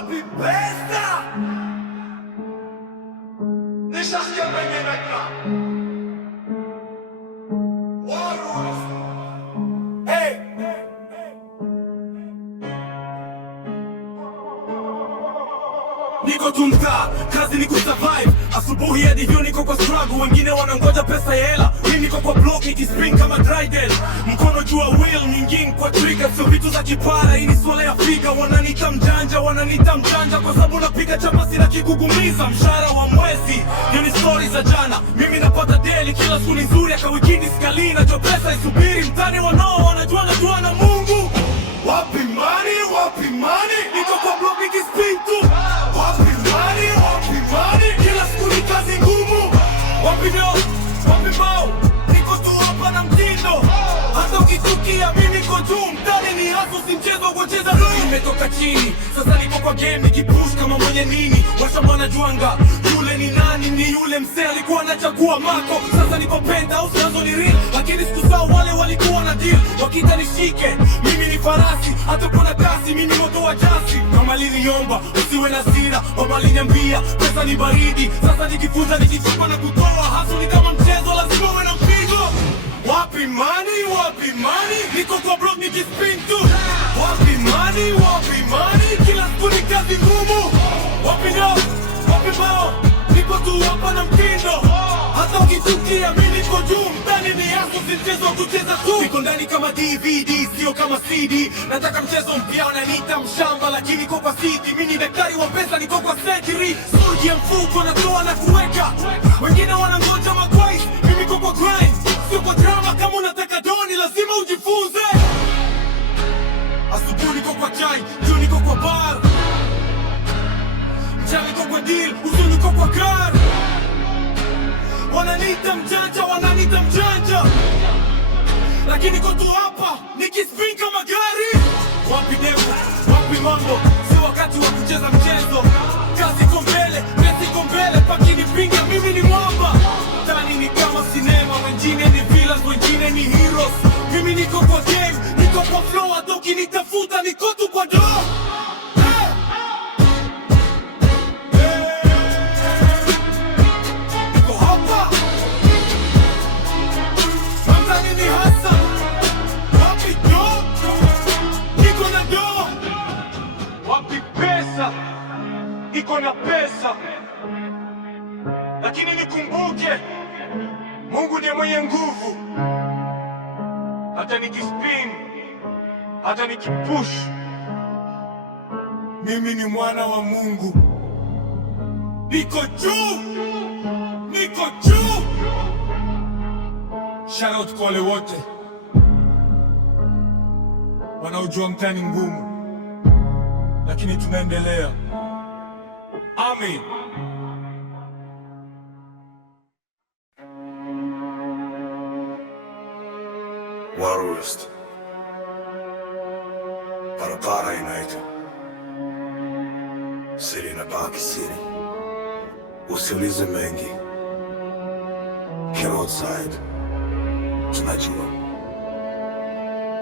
Wapi pesa? Nishasikia penye naika Warus. Hey! Niko tumta, kazi ni kusurvive. Asubuhi hadi jioni niko kwa struggle. Wengine wanangoja pesa ya hela, mimi niko kwa block nikispring kama Dryden. Mkono jua wheel, nyingine kwa trigger. Sio vitu za kipara, hii ni swala ya figa. Wananiita mjanja kwa sababu napiga chapasi na kigugumiza. Mshahara wa mwezi, hiyo ni story za jana. Mimi napata daily, kila siku ni nzuri. Aka wikini skali na jo pesa isubiri. Mtani wanao wanajua na Mungu. Wapi money? Niko kwa block nikispring tu. Wapi money? Kila siku ni kazi ngumu. Wapi bao? Niko tu hapa na mtindo. Hata ukitukia mimi niko juu. Mtani ni haso, si mchezo kucheza roho. Nimetoka chini, sasa niko kwa game nikipush kama mwenye nini. Washamwana juanga, yule ni nani? Ni yule msee alikuwa anachagua mako. Sasa niko penthouse, nazo ni real. Lakini siku zao wale walikuwa na deal. Wakita nishike, mimi ni farasi. Hata kuna kasi, mimi moto wa jasi. Kama liliomba, usiwe na sira. Mama aliniambia, pesa ni baridi. Sasa nikifunza, nikichapa na kutoa. Haso ni kama mchezo, lazima uwe na mpigo. Wapi money? Niko kwa block nikispin tu. Wapi money? Kila siku ni kazi ngumu. Wapi bao? Niko tu hapa na mtindo. Hata ukitukia mimi niko juu. Mtani ni haso, si mchezo kucheza tu. Niko ndani kama DVD, sio kama CD. Nataka mchezo mpya, wananiita mshamba. Lakini niko kwa city, mimi ni daktari wa pesa. Niko kwa surgery, surgery ya mfuko natoa na kuweka. Wengine wanangoja magwai, mimi niko kwa grind. Sio kwa drama, kama unataka doni lazima ujifunze. Asubuhi niko kwa chai, jioni niko kwa bar. Mchana niko kwa deal, usiku niko kwa car. Wananiita mjanja, lakini niko tu hapa nikispin kama gari. Wapi demo? Wapi mambo? Sio wakati wa kucheza mchezo. Kazi iko mbele, pesa iko mbele. Pakinipinga mimi ni mwamba. Tani ni kama sinema, wengine ni villains, wengine ni heroes. Mimi niko kwa game, niko kwa flow. Hata ukinitafuta niko tu kwa door. Niko hapa, Mtani ni hasa. Wapi do? Niko na do. Wapi pesa? Iko na pesa. Lakini nikumbuke, Mungu ndiye mwenye nguvu. Hata nikispin, hata nikipush, mimi ni mwana wa Mungu. Niko juu. Shout out kwa wale wote wanaojua mtani ngumu, lakini tunaendelea. Amen. Warus. Barabara inaita siri na baki siri. Usiulize mengi. Get outside. Tunajua.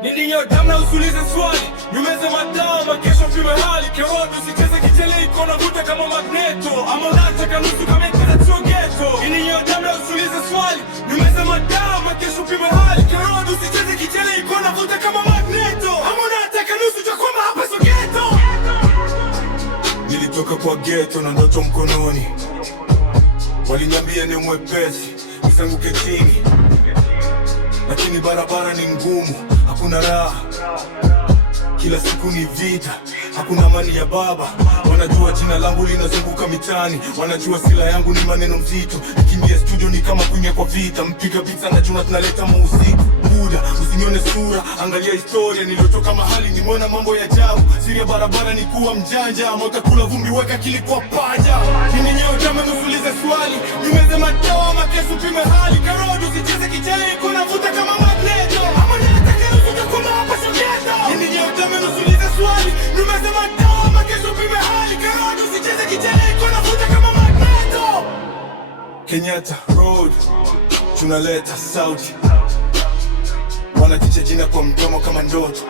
Nini damu na usiulize swali. Nyumeze madawa, kesho pime hali. Kerodo usicheze kichele, iko na vuta kama magneto. Ama unataka nusu kama ikiza sio ghetto. Nini damu na usiulize swali. Nyumeze madawa, kesho pime hali. Kerodo usicheze kichele, iko na vuta kama magneto. Ama unataka nusu cha kwamba hapa sio ghetto. Nilitoka kwa ghetto na ndoto mkononi. Waliniambia ni mwepesi, nisanguke chini. Lakini barabara ni ngumu, hakuna raha. Kila siku ni vita, hakuna amani ya baba. Wanajua jina langu linazunguka mitani. Wanajua sila yangu ni maneno mzito. Nikiingia studio ni kama kuingia kwa vita. Mpiga pizza na juna tunaleta muziki. Buda, usinione sura, angalia historia. Niliotoka mahali nimeona mambo ya ajabu. Siri ya barabara ni kuwa mjanja. Mwaka kula vumbi, weka kili kwa paja. Nini nyeo kama nusulize swali. Nimeze madawa, makesu pime hali. Kerodo usicheze kichele, iko na vuta kama magneto. Ama nataka nusuka kuma hapa sio ghetto. Nini nyeo kama nusulize swali. Nimeze madawa, makesu pime hali. Kerodo usicheze kichele, iko na vuta kama magneto. Kenyatta Road, tunaleta sauti. Wanajicha jina kwa mdomo kama ndoto.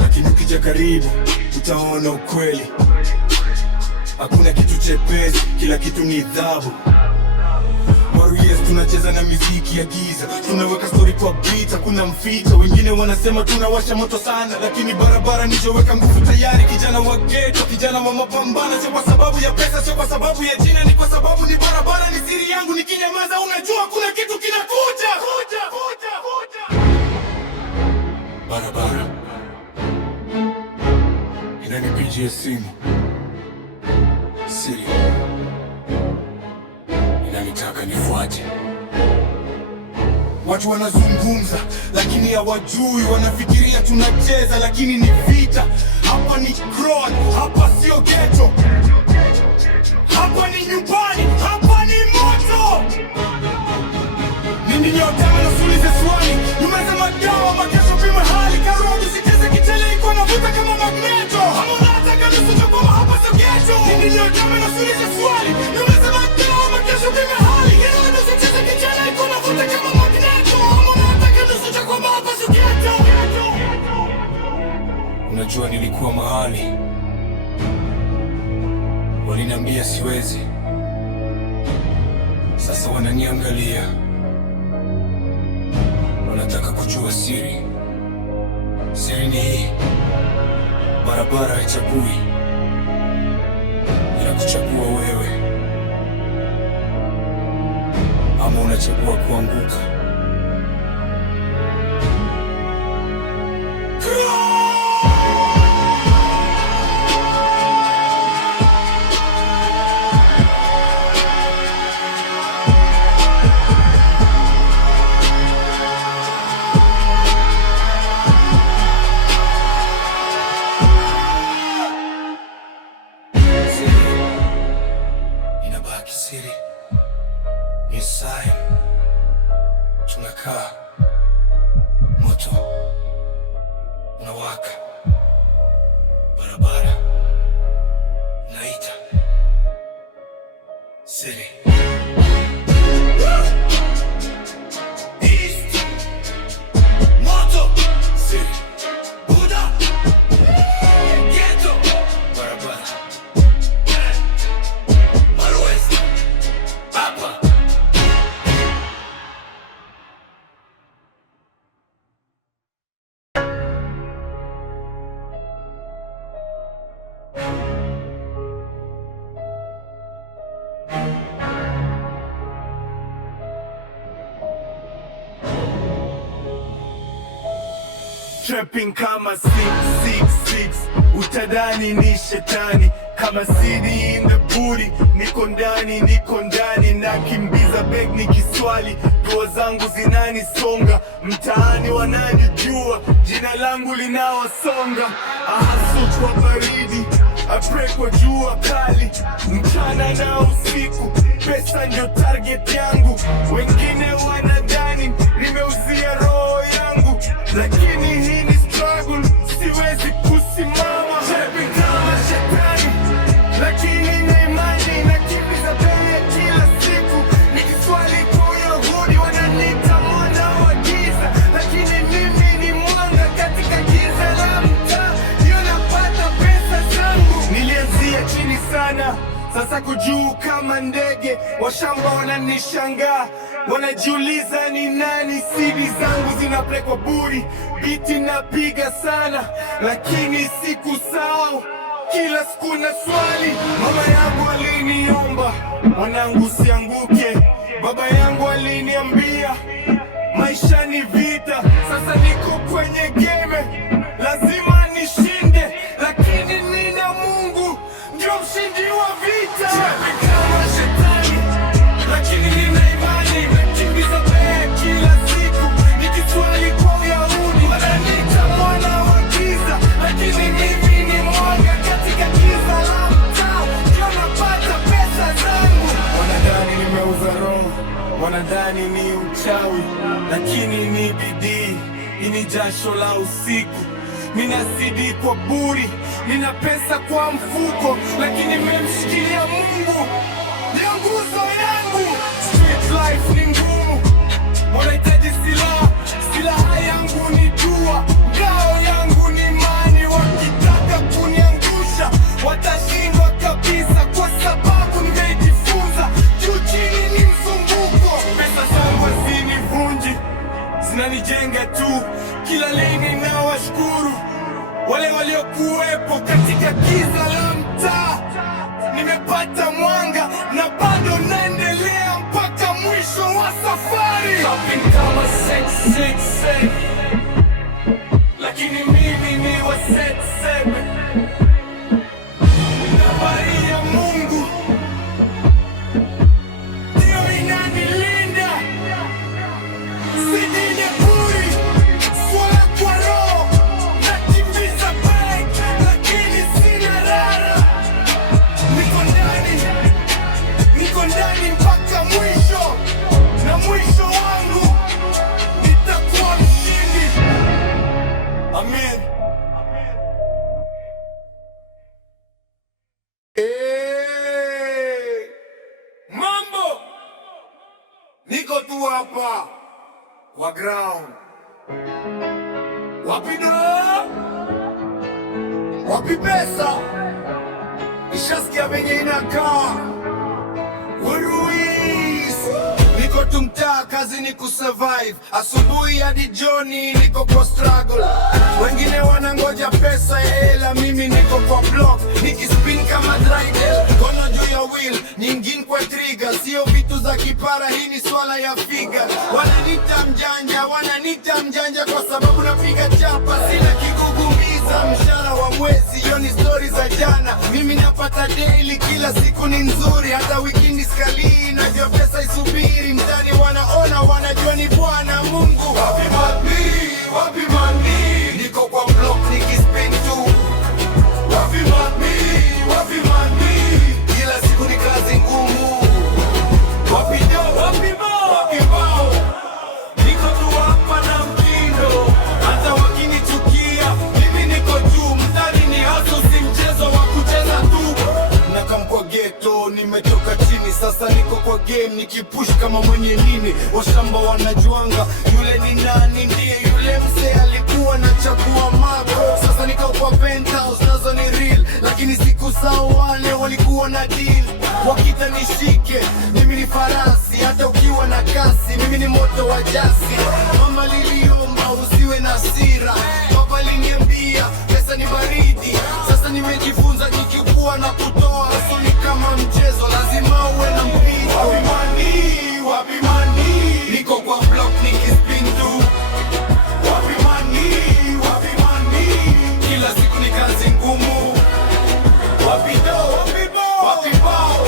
Lakini ukija karibu utaona ukweli. Hakuna kitu chepesi, kila kitu ni adhabu. Warriors tunacheza na miziki ya giza, tunaweka story kwa beat, hakuna mficha. Wengine wanasema tunawasha moto sana, lakini barabara nijoweka nguvu tayari. Kijana wa ghetto, kijana wa mapambano, sio kwa sababu ya pesa, sio kwa sababu ya jina, ni kwa sababu ni barabara, ni siri yangu. Nikinyamaza unajua kuna kitu kinakuja. Barabara inanipigia simu, siri inanitaka nifuate. Watu wanazungumza lakini hawajui, wanafikiria tunacheza lakini ni vita. Hapa ni crowd, hapa sio ghetto, hapa ni nyumbani, hapa ni moto. Nini nyota mnasuliza swali, nyumeza madawa makesho pima hali. Karodi sicheze kichele iko na vuta kama magneto. Hamo nataka nusu choko hapa sio ghetto. Nini nyota mnasuliza swali, nyumeza madawa makesho pima hali. Karodi sicheze kichele iko na vuta kama magneto. Hamo nataka nusu choko hapa sio ghetto. Unajua nilikuwa mahali waliniambia siwezi, sasa wananiangalia, wanataka kujua siri. Siri ni hii: barabara haichagui, inakuchagua wewe. Ama unachagua kuanguka. Siri ni sign. Tunakaa, moto unawaka, barabara naita. Siri East, moto. Siri Buda, ghetto, barabara Maroes. Trapping kama 666, utadhani ni shetani. Kama CD in the booty, niko ndani nakimbiza beg ni kiswali. Dua zangu zinanisonga, mtaani wananijua, jina langu linawasonga. Ahasut kwa baridi, I pray kwa jua kali, mchana na usiku, pesa ndio target yangu. Wengine wanadhani nimeuzia roho yangu, lakini hii ni struggle, siwezi kusimama. Trapping kama shetani, lakini na imani nakimbiza mbele kila siku. Nikiswali kwa Uyahudi wananiita mwana wa giza, lakini mimi ni mwanga katika giza la mtaa. Ndio napata pesa zangu. Nilianzia chini sana, sasa kujuu kama ndege. Washamba wananishangaa, wanajiuliza ni nani. CD zangu zinapelekwa buri, biti napiga sana, lakini sikusahau. Kila siku na swali, mama yangu aliniomba, mwanangu sianguke. Baba yangu aliniambia, maisha ni vita. Sasa niko kwenye game, lazima nishinde, lakini nina Mungu ndio mshindi wa vita. Kama shetani, lakini nina imani, nakimbiza mbele kila siku. Nikiswali kwa Uyahudi wananiita mwana wa giza, lakini mimi ni mwanga katika giza la mtaa. Ndio napata pesa zangu. Wanadhani nimeuza roho, wanadhani ni uchawi, lakini ni bidii. Ini jasho la usiku, nina CD kwa buri, nina pesa kwa mfuko, lakini nimemshikilia Mungu ndio nguzo yangu. Street life ni ngumu, wanahitaji silaha. Silaha yangu ni dua, ngao yangu ni imani. Wakitaka kunia kuwepo katika giza la mtaa. Nimepata mwanga na bado naendelea mpaka mwisho wa safari. Shopping kama 666, lakini mimi ni wa 77. Habari ya Mungu ndio inanilinda. Sijine buri swala kwa roho, nakimbiza bike lakini sina rara. Niko ndani mpaka mwisho, na mwisho wangu nitakuwa mshindi. Amen. Mambo, niko tu hapa kwa ground. Wapi doa? Wapi pesa? Nishasikia venye inakaa. Niko tu mtaa, kazi ni kusurvive. Asubuhi hadi jioni niko kwa struggle. Wengine wanangoja pesa ya hela, mimi niko kwa block nikispin kama Drydel. Kono juu ya wheel, nyingine kwa trigger. Sio vitu za kipara, hii ni swala ya figa. Wananita mjanja kwa sababu napiga chapa, sina kigugumiza. Mshahara wa mwezi, hiyo ni story za jana. Mimi napata daily, kila siku ni nzuri. Hata weekend skali, najua pesa isubiri. Mtani wanaona, wanajua ni Bwana Mungu. Wapi mani, wapi mani, niko kwa block nikispin tu. Wapi mani, wapi mani, kila siku ni kazi ngumu. Wapi do, wapi bao, wapi bao, niko tu hapa na mtindo. Hata wakinichukia, mimi niko juu. Mtani ni hustle, si mchezo wa kucheza tu. Nakam kwa ghetto, nimetoka chini, sasa niko kwa game nikipush kama mwenye nini. Washamba wanajuanga yule ni nani, ndiye yule mzee alikuwa na chakua mako. Sasa niko kwa penthouse, nazo ni real, lakini siku sawa wale walikuwa na deal. Wakita nishike, mimi ni farasi, hata ukiwa na kasi, mimi ni moto wa jasi. Mama liliomba usiwe na hasira, baba aliniambia pesa ni baridi. Sasa nimejifunza nikikuwa na kutoa, so ni kama mchezo, lazima uwe na mpira. Wapi mani, wapi mani, niko kwa block nikispin tu. Wapi mani, wapi mani, kila siku ni kazi ngumu. Wapi do, wapi bao, wapi bao,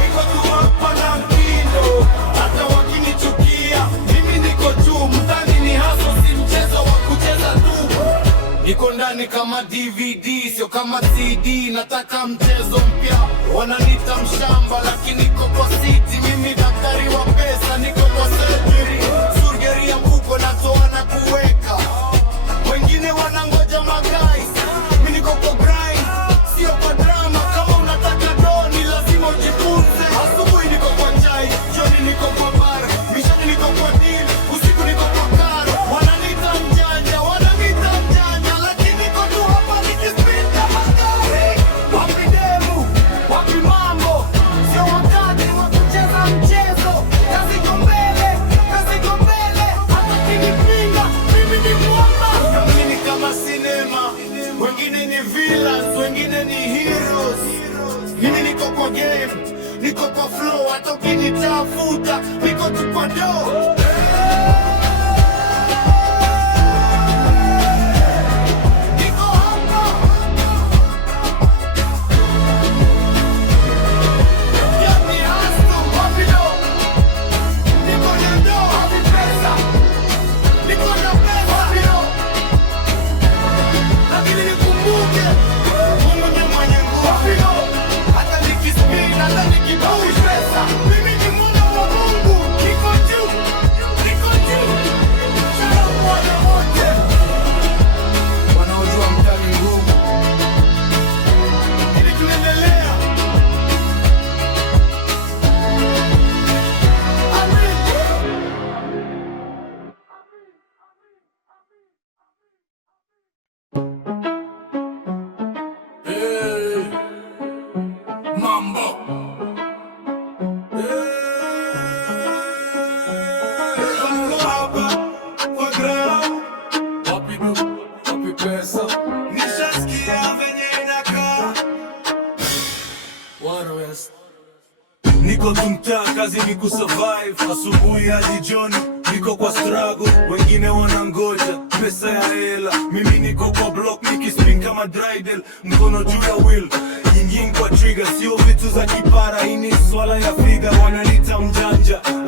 niko tu hapa na mtindo. Hata wakinichukia, mimi niko juu. Mtani ni hustle, si mchezo wa kucheza tu. Niko ndani kama DVD, sio kama CD. Nataka mchezo mpya, wananita mshamba, lakini niko kwa city. Mimi daktari wa pesa, niko kwa surgery. Surgery ya mfuko natoa na kuweka. Wengine wanangoja magais, mimi niko kwa grind, sio kwa drama. Kama unataka doni, lazima ujifunze. Asubuhi niko kwa chai, jioni niko kwa bar, mishani niko kwa deal, usiku niko kwa karo. Wananita mjanja, lakini niko tu hapa nikispita magari. Wapi demu, wapi mambo, sio wakati wa kucheza mchezo. Kazi iko mbele, hata kinipinga, mimi ni mwamba. Mimi kama sinema, wengine ni villains, wengine ni heroes. Mimi niko kwa game, niko kwa flow, hata ukinitafuta, niko tu kwa do. Niko hapa, yani hustle, wapi do, niko na do, wapi pesa, niko na pesa, wapi do, lakini nikumbuke Mungu ni mwenye nguvu. Wapi do, hata nikispin, hata nikipush pesa, mimi ni mwana wa Mungu, niko juu. niko tumtaa, kazi ni kusurvive. Asubuhi hadi jioni niko kwa struggle, wengine wanangoja pesa ya hela, mimi niko kwa block nikispin kama dreidel, mkono juu ya wheel, yingine kwa trigger, sio vitu za kipara, hii ni swala ya figa.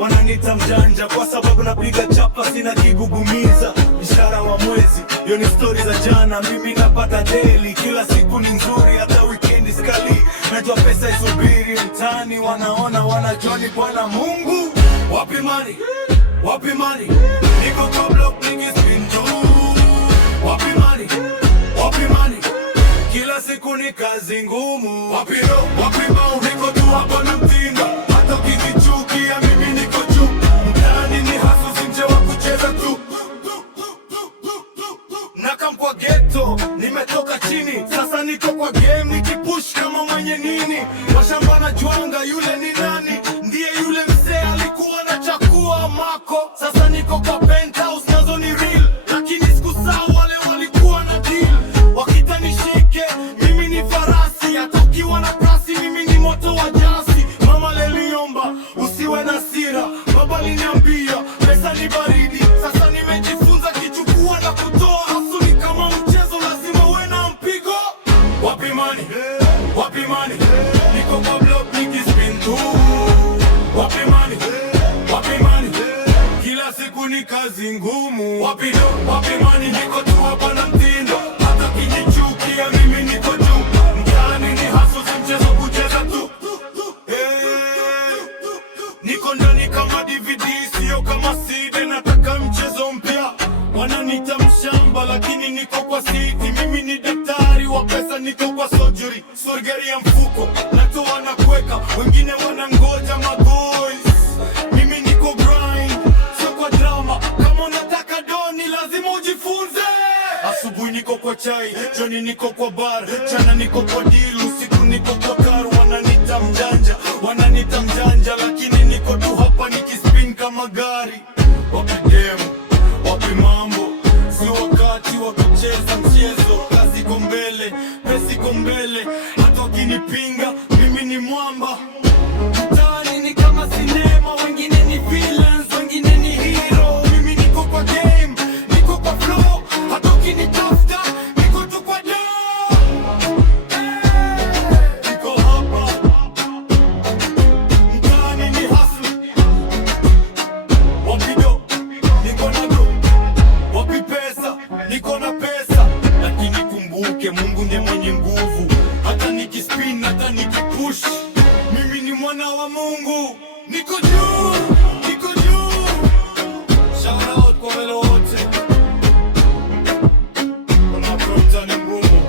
Wananita mjanja kwa sababu napiga chapa, sina kigugumiza, ishara wa mwezi, hiyo ni story za jana, mimi napata daily, kila siku ni nzuri, hata weekend skali, najua pesa isubiri, mtani wanaona wanajoni Bwana Mungu. Wapi money? Wapi money? Niko kwa block nikispin tu. Wapi money? Wapi money? Kila siku ni kazi ngumu. Wapi do? Wapi bao? Niko tu hapa na mtindo, hata ukikichukia mimi niko juu. Mtaani ni hustle, nje wa kucheza tu. Nakam kwa ghetto, nimetoka chini, sasa niko kwa game nikipush kama mwenye nini. Mashamba na juanga yule ni nani? Ndiye yule mzee alikuwa na chakua mako. Sasa niko kwa penthouse, nazo ni real, lakini sikusahau wale walikuwa na deal. Wakita nishike, mimi ni farasi, atokiwa na kasi, mimi ni moto wa jasi. Mama leliomba, usiwe na sira, baba liniambia, pesa ni baridi. Sasa nimejifunza kichukua na kutoa, hasuli kama mchezo, lazima uwe na mpigo. Wapi money? Wapi money? Niko kwa block nikispin tu. Wapi money? Wapi money? Kila siku ni kazi ngumu. Wapi do? Wapi money? Niko tu hapa na mtindo, hata kinichukia mimi niko juu. Mtaani ni hustle, si mchezo kucheza tu. Niko ndani kama DVD, sio kama CD, nataka mchezo mpya. Wananiita mshamba lakini niko kwa city, mimi ni daktari wa pesa, niko kwa surgery. Surgery ya mfuko, natoa na kuweka, wengine wanangoja magoys. Mimi niko grind, sio kwa drama, kama unataka doni lazima ujifunze. Asubuhi niko kwa chai, jioni niko kwa bar, jana niko kwa deal, usiku niko kwa car. Wananiita mjanja, lakini niko tu hapa nikispin kama gari. Wapi demo? Wapi mambo? Si wakati wa kucheza mchezo, kazi iko mbele, pesa iko mbele, hata ukinipinga mimi ni mwamba. Mtaani ni kama sinema, wengine ni villains, wengine ni hero. Mimi niko kwa game, niko kwa flow, hata ukinitafuta niko tu kwa do. Niko hapa, mtaani ni hustle. Wapi do? Niko na do. Wapi pesa? Niko na pesa, lakini kumbuke Mungu ndiye mwenye nguvu. Hata nikispin, hata nikipush, mimi ni mwana wa Mungu. Niko juu, niko juu. Shout out kwa wale wote wanaopita ni ngumu,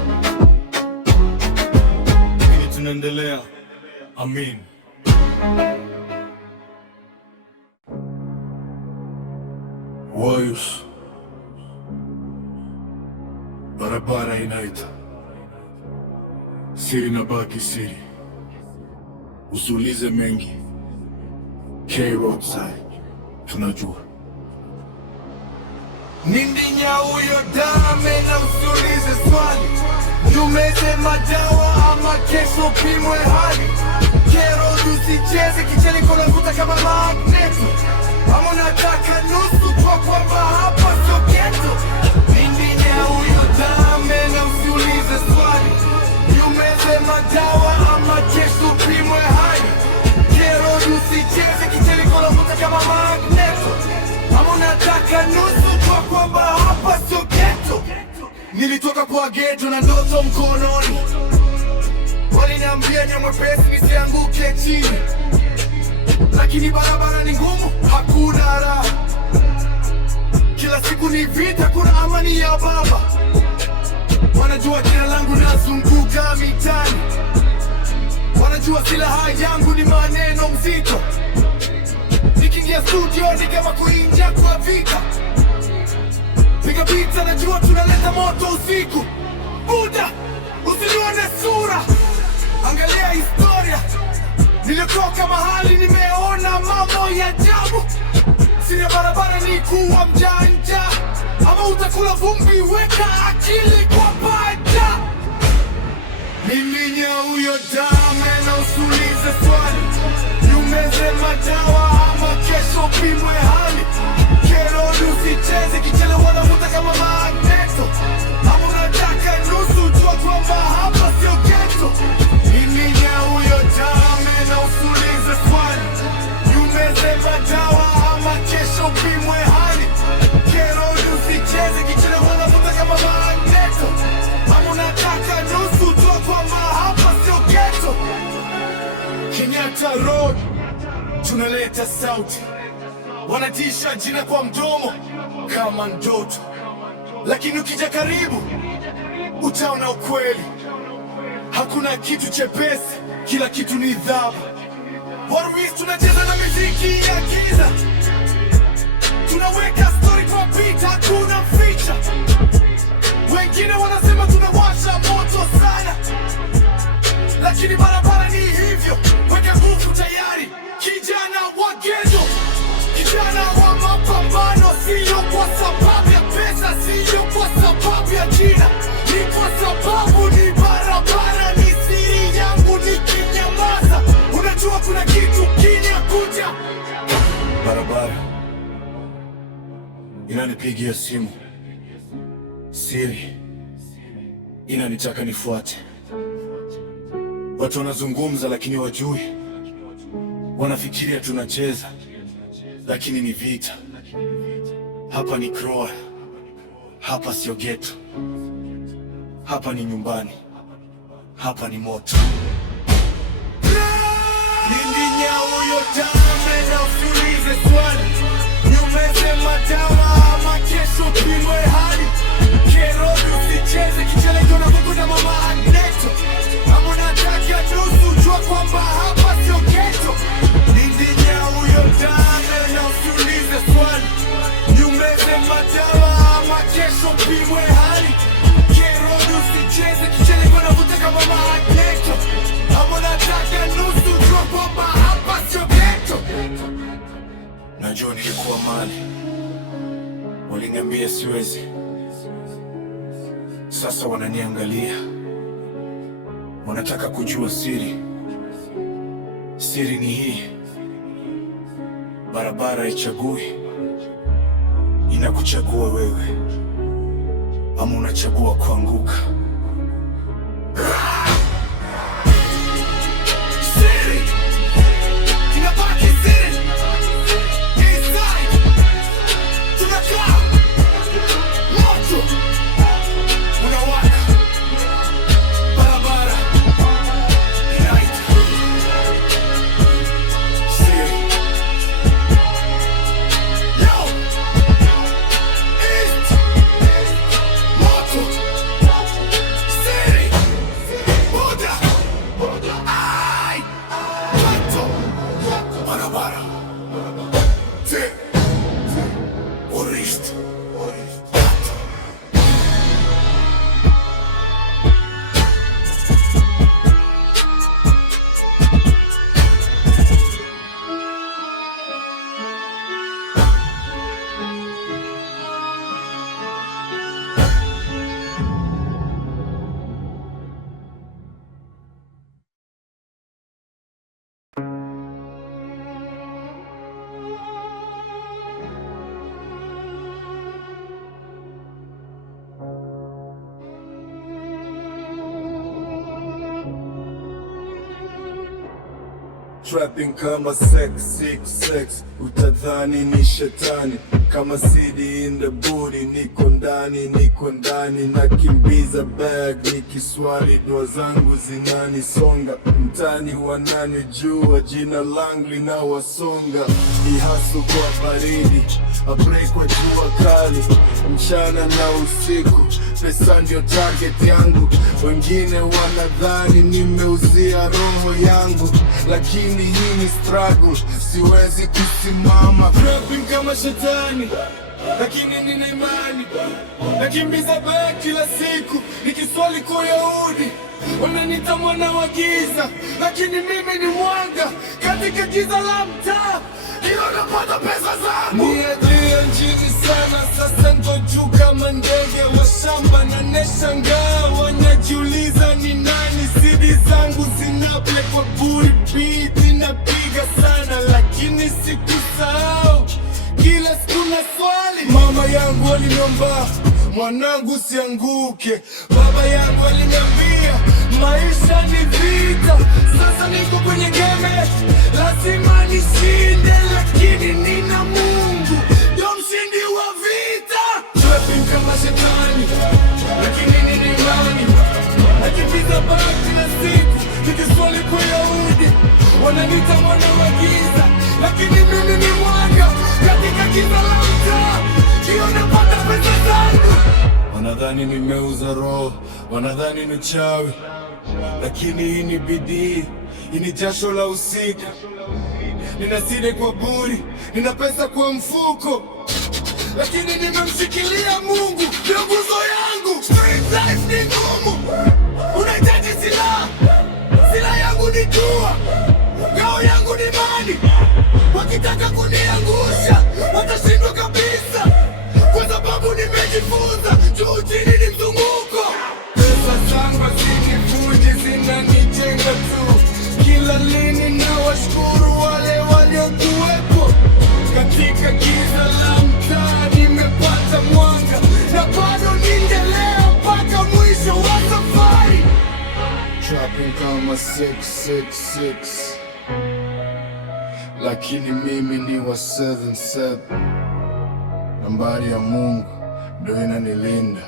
lakini tunaendelea. Amin. Wayus, barabara inaita, siri na baki siri, usulize mengi. K-Roadside, tunajua Nindinya huyo dame na usiulize swali, tumeze madawa ama kesho pimwe hali. Kero usicheze kicheni kona vuta kama magneto, ama unataka nusu kwa kwamba hapa sio ghetto. Nindinya huyo dame na usiulize swali, tumeze madawa ama kesho pimwe hali. Kero usicheze kicheni kona vuta kama magneto, ama unataka nusu kwa kwamba hapa sio ghetto. Nilitoka kwa ghetto na ndoto mkononi, waliniambia ni mwepesi nisianguke chini, lakini barabara ni ngumu, hakuna raha. Kila siku ni vita, kuna amani ya baba. Wanajua jina langu nazunguka mitani, wanajua silaha yangu ni maneno mzito. Nikiingia studio ni kama kuingia kwa vita, piga pizza, najua tunaleta moto usiku. Buda, usinione sura, angalia historia. Nilitoka mahali nimeona mambo ya ajabu. Siri barabara ni kuwa mjanja, ama utakula vumbi, weka akili kwa paja. Nindinya huyo dame na usulize swali, Nimeze madawa ama kesho pimwe hali. Kero usicheze kichele wanavuta kama magneto. Ama unataka nusu jua kwamba hapa sio ghetto. Iminya huyo dame na usulize swali. Nimeze madawa ama kesho pimwe hali. Kero usicheze kichele wanavuta kama magneto. Ama unataka nusu jua kwamba hapa sio ghetto. Kenyatta Road tunaleta sauti, wanatisha jina kwa mdomo kama ndoto, lakini ukija karibu utaona ukweli. Hakuna kitu chepesi, kila kitu ni dhabu. Warwis tunacheza na muziki ya giza, tunaweka story kwa beat, hakuna ficha. Wengine wanasema tunawasha moto sana, lakini barabara ni hivyo. Weka nguvu tayari, kijana wa ghetto, kijana wa mapambano. Sio kwa sababu ya pesa, sio kwa sababu ya jina, ni kwa sababu ni barabara. Ni siri yangu nikinyamaza, unajua kuna kitu kinakuja. Barabara inanipigia simu, siri inanitaka nifuate. Watu wanazungumza lakini wajui, wanafikiria tunacheza lakini ni vita. Hapa ni Croa, hapa sio ghetto, hapa ni nyumbani, hapa ni moto. Nindi nyao yotame na usulize swali. Nimeze madawa ama kesho pimwe hali. Kero usicheze kichele kona kukuta mama agneto. Ama unataka nusu jua kwamba hapa sio ghetto. Nindi nyao yotame na usulize swali. Nimeze madawa ama kesho pimwe hali. Kero usicheze kichele kona kukuta mama agneto. Ama unataka nusu jua kwamba hapa sio ghetto. Najua nilikuwa mali, waliniambia siwezi. Sasa wananiangalia, wanataka kujua siri. Siri ni hii: barabara haichagui, inakuchagua wewe. Ama unachagua kuanguka. Siri inabaki siri. Trapping kama sex, utadhani ni shetani. Kama CD in the booty, niko ndani nakimbiza bag, nikiswali dua zangu zinanisonga. Mtani wananijua, jina langu linawasonga. Ihasu kwa baridi, a break kwa jua kali. Mchana na usiku, pesa ndio target yangu. Wengine wanadhani nimeuzia roho yangu, lakini hii ni struggle, siwezi kusimama. Trapping kama shetani, lakini nina imani. Nakimbiza bag kila siku, nikiswali kwa Yahudi. Wananiita mwana wa giza, lakini mimi ni mwanga. Katika giza la mtaa, hilo napata pesa zangu. Ni adria nchini sana, sasa niko juu kama ndege wa shamba. Na neshangaa, wanajiuliza ni nani. CD zangu zinaple kwa buri beat, inapiga sana. mwanangu usianguke. Baba yangu aliniambia maisha ni vita. Sasa niko kwenye game, lazima nishinde, lakini nina Mungu ndio mshindi wa vita. Trapping kama shetani, lakini nina imani. Nakimbiza baa kila siku, nikiswali kwa Yahudi. Wananiita mwana wa giza, lakini mimi ni mwanga katika giza la mtaa. Hiyo napata pesa zangu. Wanadhani nimeuza roho, wanadhani ni chawi, lakini hii ni bidii, hii ni jasho la usiku. Nina siri kwa buri, nina pesa kwa mfuko, lakini nimemshikilia Mungu ndio nguzo yangu. Street life ni ngumu, unahitaji silaha. Silaha yangu ni dua, ngao yangu ni imani. Wakitaka kuniangusha watashindwa kabisa, kwa sababu nimejifunza juu chini ni mzunguko. Pesa zangu zinivunje, zinanijenga tu. Kila lini na washukuru wale waliokuwepo katika giza la mtaa. Nimepata mwanga na bado niendelea mpaka mwisho wa safari. Trapping kama 666, lakini mimi ni wa 77. Nambari ya Mungu ndio inanilinda.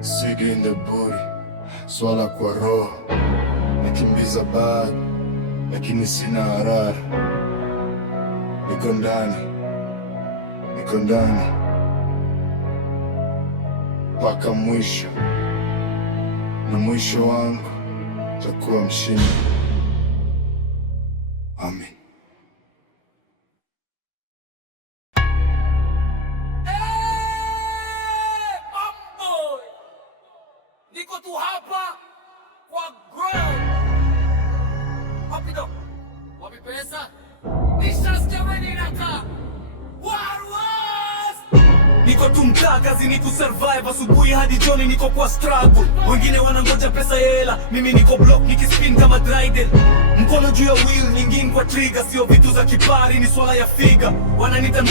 Swig in the body, swala kwa roho. Nakimbiza bad, lakini sina harara. Niko ndani mpaka mwisho, na mwisho wangu utakuwa mshindi. Amen. Niko tu hapa kwa ground. Wapi pesa? Nishastemeni naka Warwas. Niko tu mtaa, kazi ni kusurvive. Asubuhi hadi jioni niko kwa struggle. Wengine wanangoja pesa ya hela, mimi niko block nikispin kama Dryden. Mkono juu ya wheel, nyingine kwa trigger. Sio vitu za kipari, ni swala ya figa. Wananiita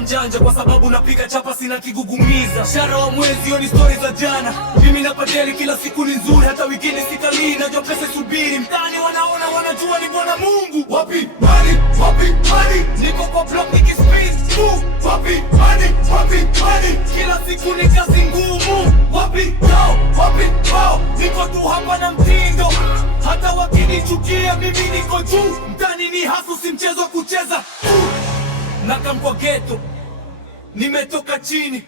mjanja kwa sababu napiga chapa, sina kigugumiza. Mshahara wa mwezi, hiyo ni story za jana. Mimi na padeli kila siku ni nzuri, hata wikendi sitalii. Najua pesa subiri, mtaani wanaona, wanajua ni Bwana Mungu. Wapi money? Niko kwa block nikispin. Wapi money? Kila siku ni kazi ngumu. Wapi wow? Niko tu hapa na mtindo, hata wakinichukia mimi niko juu. Mtani ni hasu, si mchezo wa kucheza. Nakam kwa ghetto, nimetoka chini.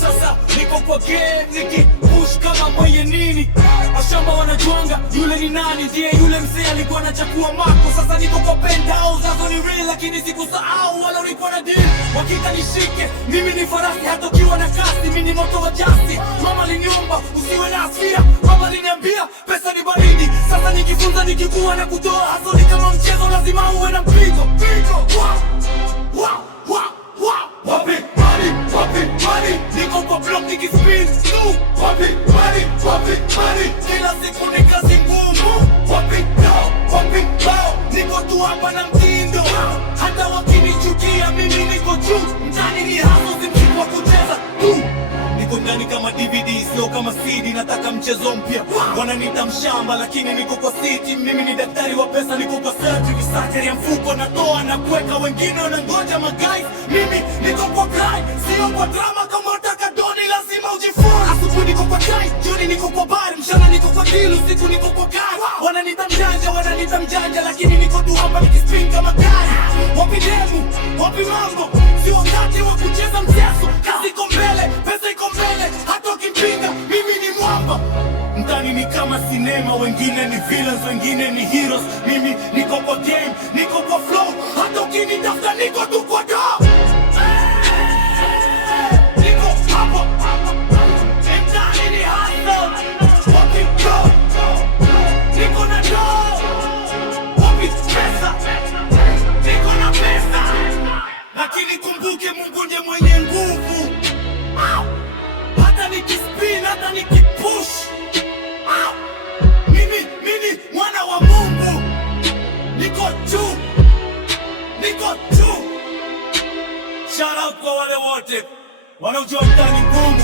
Sasa niko kwa game nikipush kama mwenye nini. Washamba wanajuanga yule ni nani, ndiye yule mzee alikuwa anachakua mako. Sasa niko kwa penthouse, hazo ni real, lakini sikusahau wala ulikuwa na deal. Wakita nishike, mimi ni farasi hata ukiwa na kasi. Mimi ni moto wa jasti, mama aliniomba usiwe na hasira. Baba aliniambia pesa ni baridi. Sasa nikifunza nikikuwa na kutoa, hazo ni kama mchezo, lazima uwe na mpigo. Wow. Wapi money? Niko kwa block nikispin. Wapi money? Kila siku ni kazi ngumu. Wapi wow? Niko tu hapa na mtindo, hata wakinichukia mimi niko juu. Mtani ni haso, si mchezo wa kucheza. Niko ndani kama DVD, sio kama CD. Nataka mchezo mpya, wananiita mshamba, lakini niko kwa city. Mimi ni daktari wa pesa, niko kwa surgery ya mfuko. Natoa na kuweka, wengine wanangoja magai. Mimi niko kwa grind, sio kwa drama. Kama utaka doni lazima ujifunze. Asubuhi niko kwa chai, jioni niko kwa bar, mchana niko kwa deal, usiku niko kwa gari. Wananiita mjanja, lakini niko tu hapa nikispin kama gari. Wapi demu? Wapi mambo? Sio wakati wa kucheza mchezo. Kazi iko mbele, pesa iko mbele, hata ukimpinga mimi ni mwamba. Mtani ni kama sinema, wengine ni villains, wengine ni heroes. Mimi niko kwa game, niko kwa flow, hata ukinitafuta niko tu kwa door. Niko hapa, mtani ni hustle. Wapi go? Niko na dough. Wapi pesa? Niko na pesa, lakini kumbuke Mungu ndiye mwenye nguvu. Hata nikispin, hata nikipush, mimi mwana wa Mungu. Niko juu. Shout out kwa wale wote wanaojua mtani ngumu.